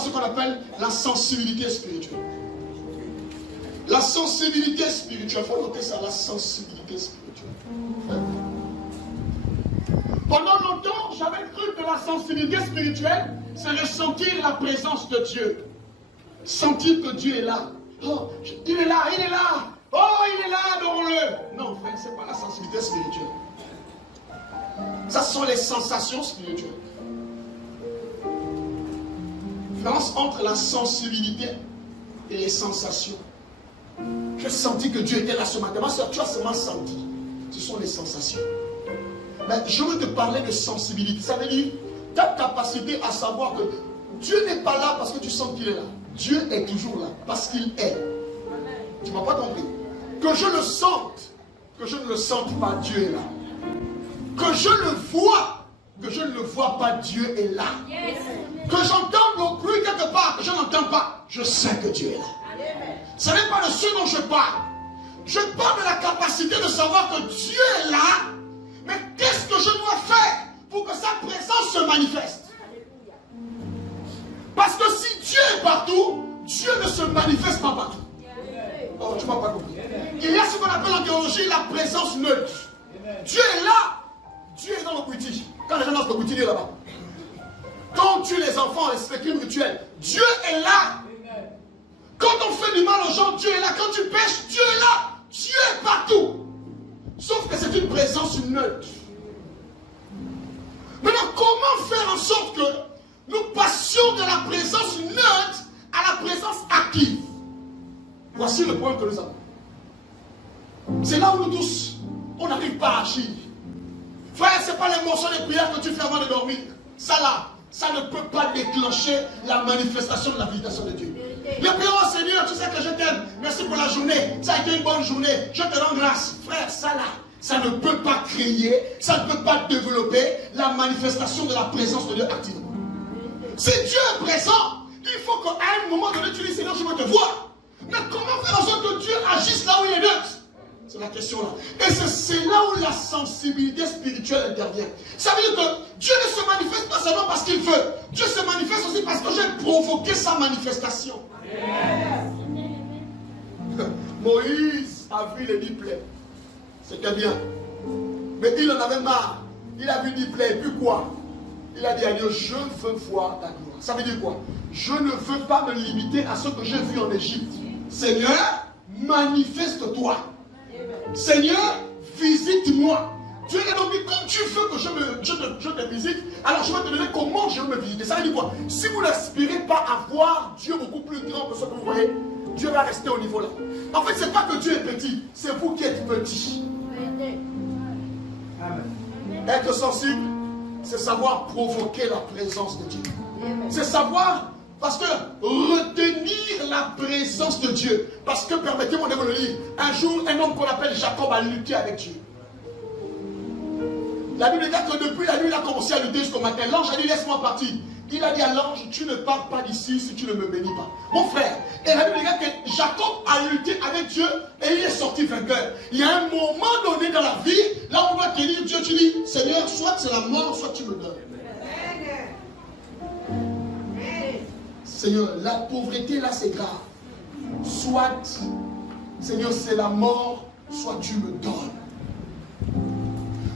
avoir ce qu'on appelle la sensibilité spirituelle. La sensibilité spirituelle, il faut noter ça, la sensibilité spirituelle. Pendant longtemps, j'avais cru que la sensibilité spirituelle, c'est ressentir la présence de Dieu. Sentir que Dieu est là. Oh, il est là, il est là. Oh, il est là, adorons-le. Non, frère, ce n'est pas la sensibilité spirituelle. Ça, ce sont les sensations spirituelles. Différence entre la sensibilité et les sensations. J'ai senti que Dieu était là ce matin. Ma soeur, tu as seulement senti. Ce sont les sensations. Mais je veux te parler de sensibilité. Ça veut dire ta capacité à savoir que Dieu n'est pas là parce que tu sens qu'il est là. Dieu est toujours là parce qu'il est. Tu ne m'as pas compris. Que je le sente, que je ne le sente pas, Dieu est là. Que je le vois, que je ne le vois pas, Dieu est là. Que j'entende le bruit quelque part, que je n'entends pas, je sais que Dieu est là. Ce n'est pas de ce dont je parle. Je parle de la capacité de savoir que Dieu est là, mais qu'est-ce que je dois faire pour que sa présence se manifeste? Parce que si Dieu est partout, Dieu ne se manifeste pas partout. Oh, tu ne m'as pas compris. Il y a ce qu'on appelle en théologie la présence neutre. Dieu est là. Dieu est dans le boutique. Quand les gens dansent le boutique, Dieu est là-bas. Quand on tue les enfants, les crimes rituels, Dieu est là. Quand on fait du mal aux gens, Dieu est là. Quand tu pêches, Dieu est là. Dieu est partout. Sauf que c'est une présence neutre. Maintenant, comment faire en sorte que nous passions de la présence neutre à la présence active? Voici le point que nous avons. C'est là où nous tous, on n'arrive pas à agir. Frère, ce n'est pas les morceaux de prière que tu fais avant de dormir. Ça là, ça ne peut pas déclencher la manifestation de la visitation de Dieu. Le prière, oh Seigneur, tu sais que je t'aime. Merci pour la journée. Ça a été une bonne journée. Je te rends grâce. Frère, ça là, ça ne peut pas créer, ça ne peut pas développer la manifestation de la présence de Dieu activement. Si Dieu est présent, il faut qu'à un moment donné, tu dis, Seigneur, je veux te voir. Mais comment faire en sorte que Dieu agisse là où il est neutre? C'est la question là. Et c'est là où la sensibilité spirituelle intervient. Ça veut dire que Dieu ne se manifeste pas seulement parce qu'il veut. Dieu se manifeste aussi parce que j'ai provoqué sa manifestation. Moïse a vu les 10 plaies. C'était bien. Mais il en avait marre. Il a vu 10 plaies. Et puis quoi? Il a dit à Dieu, je veux voir ta gloire. Ça veut dire quoi? Je ne veux pas me limiter à ce que j'ai vu en Égypte. Seigneur, manifeste-toi. Seigneur, visite-moi. Dieu a donc dit, comme tu veux que je te visite, alors je vais te donner comment je veux me visiter. Ça veut dire quoi? Si vous n'aspirez pas à voir Dieu beaucoup plus grand que ce que vous voyez, Dieu va rester au niveau là. En fait, ce n'est pas que Dieu est petit, c'est vous qui êtes petit. Être sensible, c'est savoir provoquer la présence de Dieu. C'est savoir, parce que retenir la présence de Dieu. Parce que, permettez-moi de vous le lire, un jour, un homme qu'on appelle Jacob a lutté avec Dieu. La Bible dit que depuis la nuit, il a commencé à lutter jusqu'au matin. L'ange a dit, laisse-moi partir. Il a dit à l'ange, tu ne pars pas d'ici si tu ne me bénis pas. Mon frère, et la Bible dit que Jacob a lutté avec Dieu et il est sorti vainqueur. Il y a un moment donné dans la vie, là où on doit te dire, Dieu, tu dis, Seigneur, soit c'est la mort, soit tu me donnes. Seigneur, la pauvreté là c'est grave. Soit, Seigneur, c'est la mort, soit tu me donnes.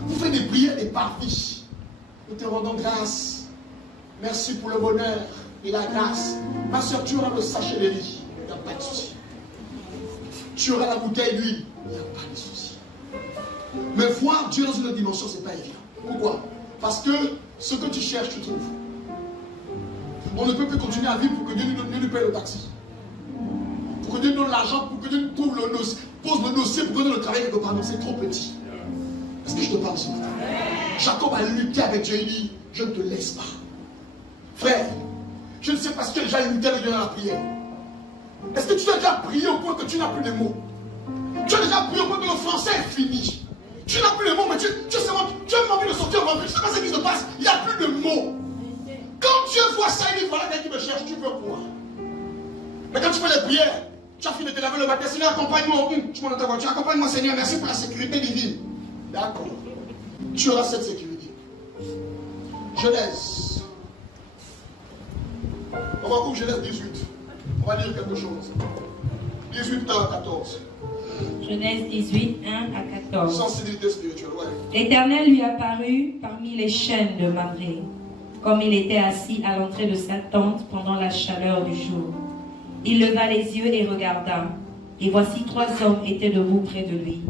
Vous faites des prières des parvis. Nous te rendons grâce. Merci pour le bonheur et la grâce. Ma soeur, tu auras le sachet de riz. Il n'y a pas de souci. Tu auras la bouteille d'huile. Il n'y a pas de souci. Mais voir Dieu dans une autre dimension, ce n'est pas évident. Pourquoi? Parce que ce que tu cherches, tu trouves. On ne peut plus continuer à vivre pour que Dieu nous paye le taxi. Pour que Dieu nous donne l'argent, pour que Dieu nous trouve le dossier, pose le dossier, pour que Dieu nous travaille quelque part. Non, c'est trop petit. Est-ce que je te parle ce matin? Jacob a lutté avec Dieu, il dit, je ne te laisse pas. Frère, je ne sais pas si tu as déjà lutté avec Dieu dans la prière. Est-ce que tu as déjà prié au point que tu n'as plus de mots? Tu as déjà prié au point que le français est fini. Tu n'as plus de mots, mais tu as envie de sortir en vie. Je ne sais pas ce qui se passe, il n'y a plus de mots. Quand Dieu voit ça, il dit, voilà quelqu'un qui me cherche, tu veux quoi? Mais quand tu fais les prières, tu as fini de te laver le matin, Seigneur, accompagne-moi. Tu montes dans ta voiture, accompagne-moi, Seigneur, merci pour la sécurité divine. D'accord. Tu auras cette sécurité. Genèse. On va ouvrir Genèse 18. On va lire quelque chose. 18, 1 à 14. Genèse 18, 1 à 14. Sensibilité spirituelle, ouais. L'Éternel lui apparut parmi les chênes de Mamré, comme il était assis à l'entrée de sa tente pendant la chaleur du jour. Il leva les yeux et regarda, et voici 3 hommes étaient debout près de lui.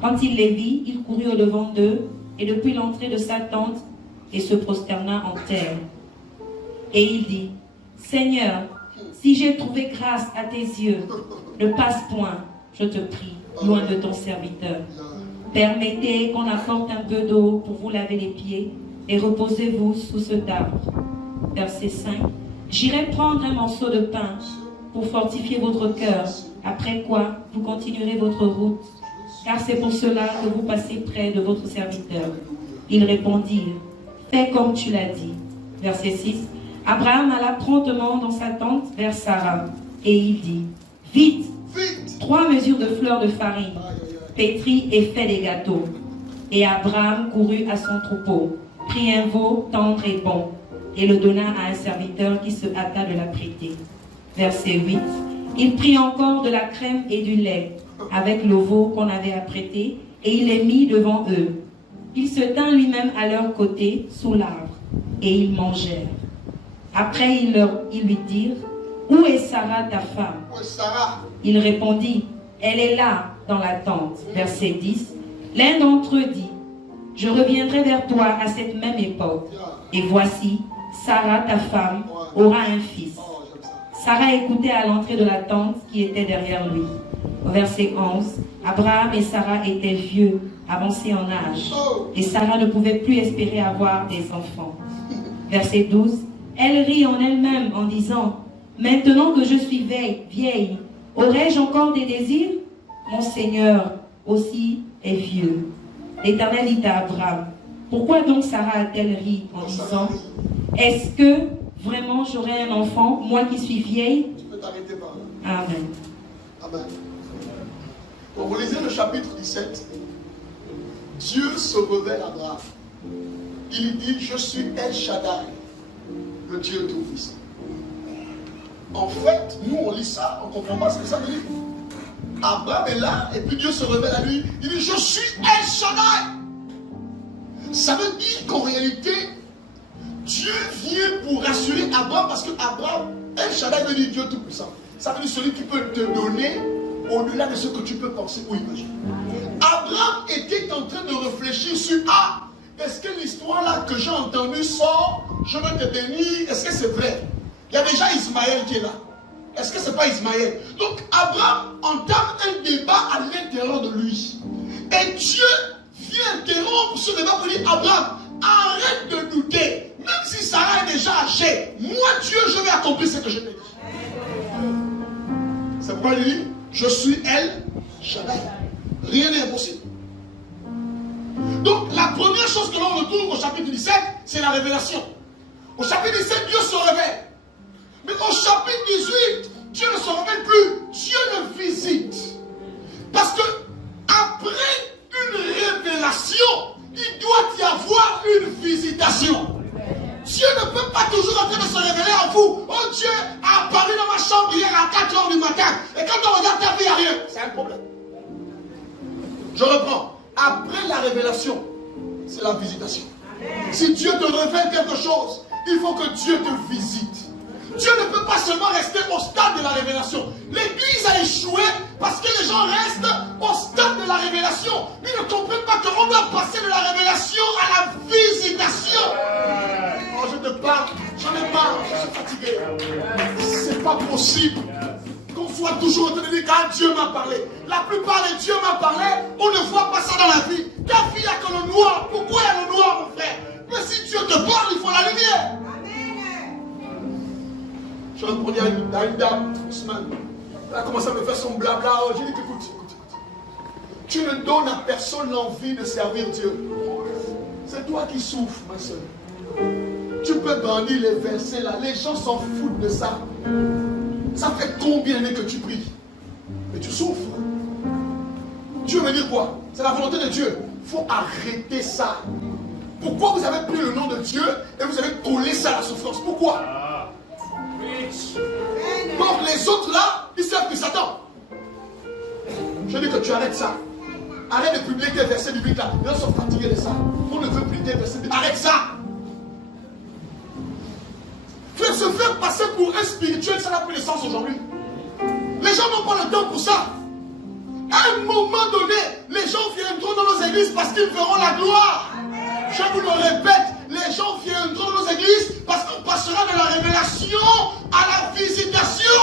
Quand il les vit, il courut au-devant d'eux, et depuis l'entrée de sa tente, et se prosterna en terre. Et il dit, Seigneur, si j'ai trouvé grâce à tes yeux, ne passe point, je te prie, loin de ton serviteur. Permettez qu'on apporte un peu d'eau pour vous laver les pieds, et reposez-vous sous cet arbre. Verset 5. J'irai prendre un morceau de pain pour fortifier votre cœur, après quoi vous continuerez votre route, car c'est pour cela que vous passez près de votre serviteur. Ils répondirent, fais comme tu l'as dit. Verset 6. Abraham alla promptement dans sa tente vers Sarah, et il dit, vite, 3 mesures de fleurs de farine, pétris et fait des gâteaux. Et Abraham courut à son troupeau, prit un veau tendre et bon, et le donna à un serviteur qui se hâta de l'apprêter. Verset 8. Il prit encore de la crème et du lait, avec le veau qu'on avait apprêté, et il les mit devant eux. Il se tint lui-même à leur côté, sous l'arbre, et ils mangèrent. Après, ils lui dirent, où est Sarah, ta femme? Où est Sarah? Il répondit, elle est là, dans la tente. Verset 10. L'un d'entre eux dit, je reviendrai vers toi à cette même époque. Et voici, Sarah, ta femme, aura un fils. Sarah écoutait à l'entrée de la tente qui était derrière lui. Au verset 11, Abraham et Sarah étaient vieux, avancés en âge, et Sarah ne pouvait plus espérer avoir des enfants. Verset 12, elle rit en elle-même en disant, maintenant que je suis vieille, aurais-je encore des désirs? Mon Seigneur aussi est vieux. L'Éternel dit à Abraham, pourquoi donc Sarah a-t-elle ri en disant, est-ce que vraiment j'aurai un enfant, moi qui suis vieille? Tu peux t'arrêter par là. Amen. Amen. Quand vous lisez le chapitre 17, Dieu se révèle à Abraham. Il dit, je suis El Shaddai, le Dieu Tout-Puissant. En fait, nous on lit ça, on ne comprend pas ce que ça veut dire. Abraham est là, et puis Dieu se révèle à lui. Il dit, je suis El Shaddai. Ça veut dire qu'en réalité, Dieu vient pour rassurer Abraham, parce que Abraham, El Shaddai veut dire Dieu Tout-Puissant. Ça veut dire celui qui peut te donner au-delà de ce que tu peux penser ou imaginer. Abraham était en train de réfléchir sur, est-ce que l'histoire là que j'ai entendue sort, je veux te bénir, est-ce que c'est vrai? Il y a déjà Ismaël qui est là. Est-ce que ce n'est pas Ismaël? Donc Abraham entame un débat à l'intérieur de lui. Et Dieu vient interrompre ce débat pour dire, Abraham, arrête de douter. Même si Sarah est déjà âgée, moi Dieu, je vais accomplir ce que je t'ai dit. C'est pourquoi il dit, je suis El Shaddai. Rien n'est impossible. Donc la première chose que l'on retrouve au chapitre 17, c'est la révélation. Au chapitre 17, Dieu se révèle. Mais au chapitre 18, Dieu ne se révèle plus. Dieu le visite. Parce que après une révélation, il doit y avoir une visitation. Dieu ne peut pas toujours en train de se révéler à vous. Oh, Dieu a apparu dans ma chambre hier à 4 h du matin. Et quand on regarde ta vie, il n'y a rien. C'est un problème. Je reprends. Après la révélation, c'est la visitation. Amen. Si Dieu te révèle quelque chose, il faut que Dieu te visite. Dieu ne peut pas seulement rester au stade de la révélation. L'église a échoué parce que les gens restent au stade de la révélation. Ils ne comprennent pas qu'on doit passer de la révélation à la visitation. Oh, je te parle, j'en ai marre, je suis fatigué. C'est pas possible qu'on soit toujours en train de dire quand Dieu m'a parlé. La plupart des Dieu m'a parlé, on ne voit pas ça dans la vie. Ta vie, il n'y a que le noir. Pourquoi il y a le noir, mon frère? Mais si Dieu te parle, il faut la lumière. Je répondais à une dame, Ousmane. Elle a commencé à me faire son blabla. J'ai dit, écoute. Tu ne donnes à personne l'envie de servir Dieu. C'est toi qui souffres, ma soeur. Tu peux brandir les versets là. Les gens s'en foutent de ça. Ça fait combien d'années que tu pries? Mais tu souffres. Dieu veut dire quoi? C'est la volonté de Dieu. Il faut arrêter ça. Pourquoi vous avez pris le nom de Dieu et vous avez collé ça à la souffrance? Pourquoi? Donc les autres là, ils servent que Satan. Je dis que tu arrêtes ça. Arrête de publier tes versets bibliques là. Les gens sont fatigués de ça. On ne veut plus tes versets bibliques. Arrête ça. Se faire passer pour un spirituel, ça n'a plus de sens aujourd'hui. Les gens n'ont pas le temps pour ça. À un moment donné, les gens viendront dans nos églises parce qu'ils feront la gloire. Je vous le répète, les gens viendront dans nos églises parce qu'on passera de la révélation à la visitation.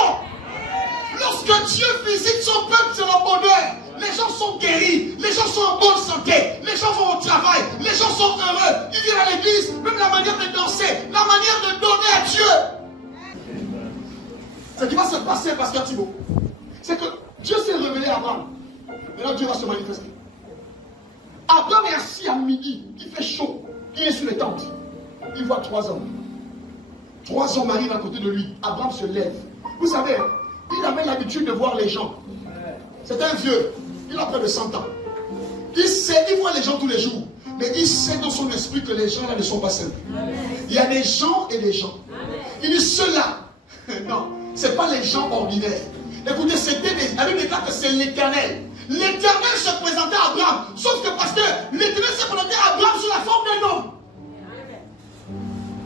Lorsque Dieu visite son peuple, c'est le bonheur. Les gens sont guéris, les gens sont en bonne santé, les gens vont au travail, les gens sont heureux, ils viennent à l'église, même la manière de danser, la manière de donner à Dieu. Ce qui va se passer, Pasteur Thibault, c'est que Dieu s'est révélé à Abraham. Maintenant Dieu va se manifester. Abraham est assis à midi, il fait chaud, il est sur les tentes. Il voit 3 hommes. 3 hommes arrivent à côté de lui. Abraham se lève. Vous savez, il avait l'habitude de voir les gens. C'est un vieux. Il a près de 100 ans. Il sait, il voit les gens tous les jours. Mais il sait dans son esprit que les gens là ne sont pas simples. Il y a des gens et des gens. Il dit ceux-là. Non, ce n'est pas les gens ordinaires. Écoutez, la Bible déclare que c'est l'Éternel. L'Éternel se présentait à Abraham. Sauf que, pasteur, l'Éternel se présentait à Abraham sous la forme d'un homme.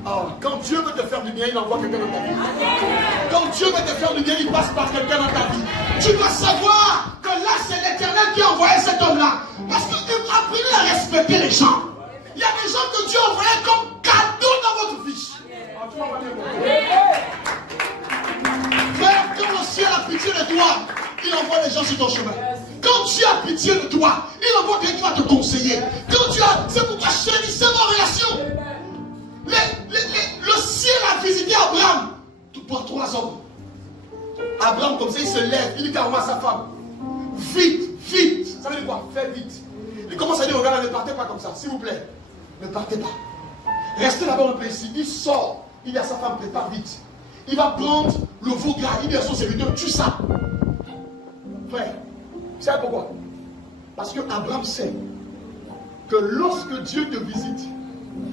Oh, quand Dieu veut te faire du bien, il envoie quelqu'un dans ta vie. Quand Dieu veut te faire du bien, il passe par quelqu'un dans ta vie. Tu dois savoir que là, c'est l'Éternel qui a envoyé cet homme-là. Parce que apprenez à respecter les gens. Il y a des gens que Dieu a envoyés comme cadeau dans votre vie. Frère, quand le ciel a pitié de toi, il envoie les gens sur ton chemin. Quand Dieu a pitié de toi, il envoie quelqu'un te conseiller. Quand tu as, c'est pourquoi chérissez vos relations. Le ciel a visité Abraham pour 3 hommes. Abraham, comme ça, il se lève, il dit carrément à sa femme, vite, vite. Ça veut dire quoi? Fais vite. Il commence à dire, regarde, ne partez pas comme ça, s'il vous plaît. Ne partez pas. Restez là-bas un peu ici. Il sort, il dit à sa femme, prépare vite. Il va prendre le veau gras, il dit à son serviteur, tue ça. Frère, vous savez pourquoi? Parce que Abraham sait que lorsque Dieu te visite,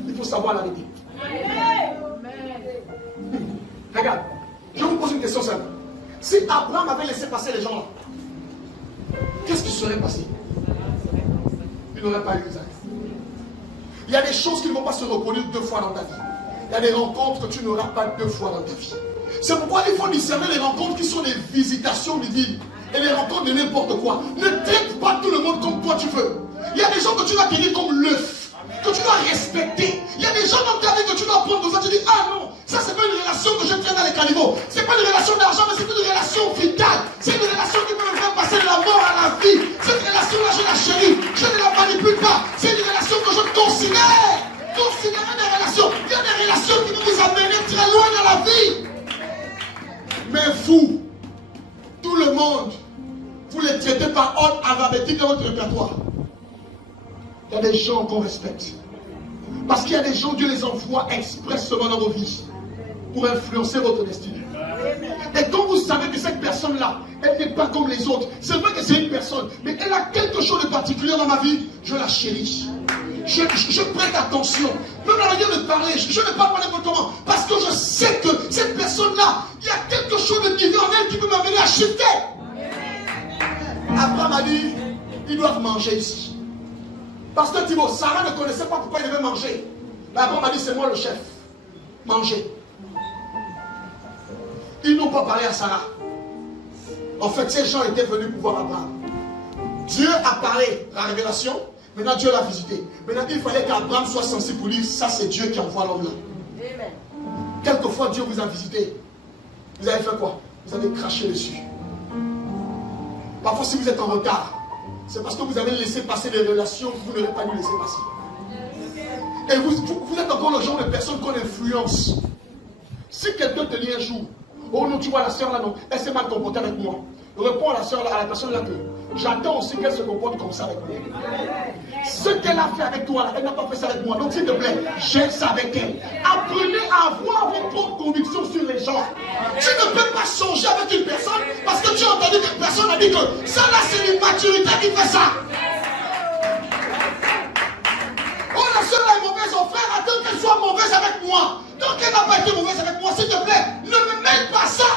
il faut savoir la vérité. Regarde, je vous pose une question simple. Si Abraham avait laissé passer les gens là, qu'est-ce qui serait passé? Il n'aurait pas eu Isaac. Il y a des choses qui ne vont pas se reproduire 2 fois dans ta vie. Il y a des rencontres que tu n'auras pas 2 fois dans ta vie. C'est pourquoi il faut discerner les rencontres qui sont des visitations divines et les rencontres de n'importe quoi. Ne traite pas tout le monde comme toi tu veux. Il y a des gens que tu vas tenir comme l'œuf, que tu dois respecter. Il y a des gens dans ta vie que tu dois prendre comme ça. Tu dis, ah non, ça c'est pas une relation que je tiens dans les caniveaux. C'est pas une relation d'argent, mais c'est une relation vitale. C'est une relation qui peut me faire passer de la mort à la vie. Cette relation-là, je la chéris. Je ne la manipule pas. C'est une relation que je considère. Considérez des relations. Il y a des relations qui vont vous amener très loin dans la vie. Mais vous, tout le monde, vous les traitez par ordre alphabétique dans votre répertoire. Il y a des gens qu'on respecte. Parce qu'il y a des gens, Dieu les envoie expressément dans vos vies pour influencer votre destinée. Et quand vous savez que cette personne-là, elle n'est pas comme les autres, c'est vrai que c'est une personne, mais elle a quelque chose de particulier dans ma vie, je la chéris. Je prête attention. Même la manière de parler, je ne parle pas n'importe comment. Parce que je sais que cette personne-là, il y a quelque chose de divin en elle qui peut m'amener à shifter. Abraham a dit, ils doivent manger ici. Pasteur Thibault, Sarah ne connaissait pas pourquoi il devait manger. Mais Abraham a dit, c'est moi le chef. Mangez. Ils n'ont pas parlé à Sarah. En fait, ces gens étaient venus pour voir Abraham. Dieu a parlé, la révélation. Maintenant, Dieu l'a visité. Maintenant, il fallait qu'Abraham soit sensible pour dire, ça c'est Dieu qui envoie l'homme là. Quelquefois, Dieu vous a visité. Vous avez fait quoi? Vous avez craché dessus. Parfois, si vous êtes en retard, c'est parce que vous avez laissé passer des relations que vous n'aurez pas dû laisser passer. Et vous êtes encore le genre de personne qu'on influence. Si quelqu'un te dit un jour, oh non, tu vois la soeur là, non, elle s'est mal comportée avec moi. Réponds à la soeur là, à la personne là que j'attends aussi qu'elle se comporte comme ça avec moi. Ce qu'elle a fait avec toi, là, elle n'a pas fait ça avec moi. Donc s'il te plaît, gère ça avec elle. Apprenez à avoir vos propres convictions sur les gens. Tu ne peux pas changer avec une personne parce que tu as entendu qu'une personne a dit que ça là c'est l'immaturité qui fait ça. Oh la soeur là est mauvaise, oh frère, attends qu'elle soit mauvaise avec moi. Donc elle n'a pas été mauvaise avec moi, s'il te plaît, ne me mêle pas ça.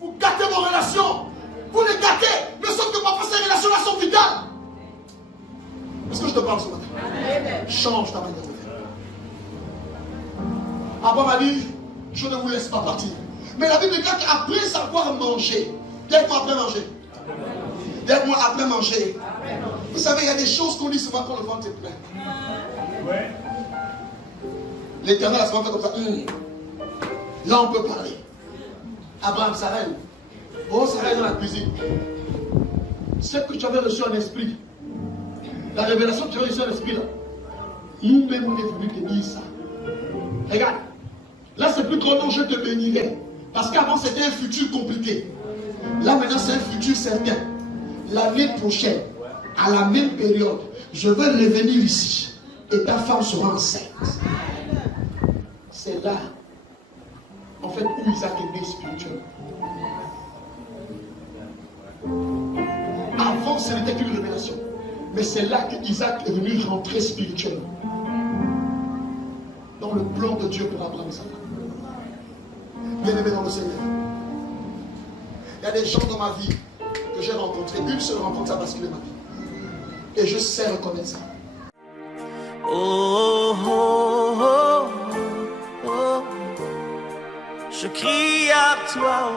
Vous gâtez vos relations. Vous les gâtez. Mais sauf que parfois ces relations-là sont vitales. Est-ce que je te parle ce matin? Change ta manière de faire. Abraham a dit, je ne vous laisse pas partir. Mais la Bible dit qu'après avoir mangé, dites-moi après manger. Dites-moi après manger. Vous savez, il y a des choses qu'on dit souvent quand le ventre est plein. L'Éternel a souvent fait comme ça. Là, on peut parler. Abraham s'arrête. Oh, s'arrête dans la cuisine. Ce que tu avais reçu en esprit, la révélation que tu avais reçue en esprit, là, nous-mêmes, on est venus te dire ça. Regarde. Là, c'est plus trop long, je te bénirai. Parce qu'avant, c'était un futur compliqué. Là, maintenant, c'est un futur certain. L'année prochaine, à la même période, je vais revenir ici. Et ta femme sera enceinte. C'est là, en fait, où Isaac est né spirituellement. Avant, ce n'était qu'une révélation. Mais c'est là que Isaac est venu rentrer spirituellement. Dans le plan de Dieu pour Abraham et sa femme. Bien-aimé dans le Seigneur. Il y a des gens dans ma vie que j'ai rencontrés. Une seule rencontre, ça a basculé ma vie. Et je sais reconnaître ça. Oh, oh, oh, oh. Je crie à toi.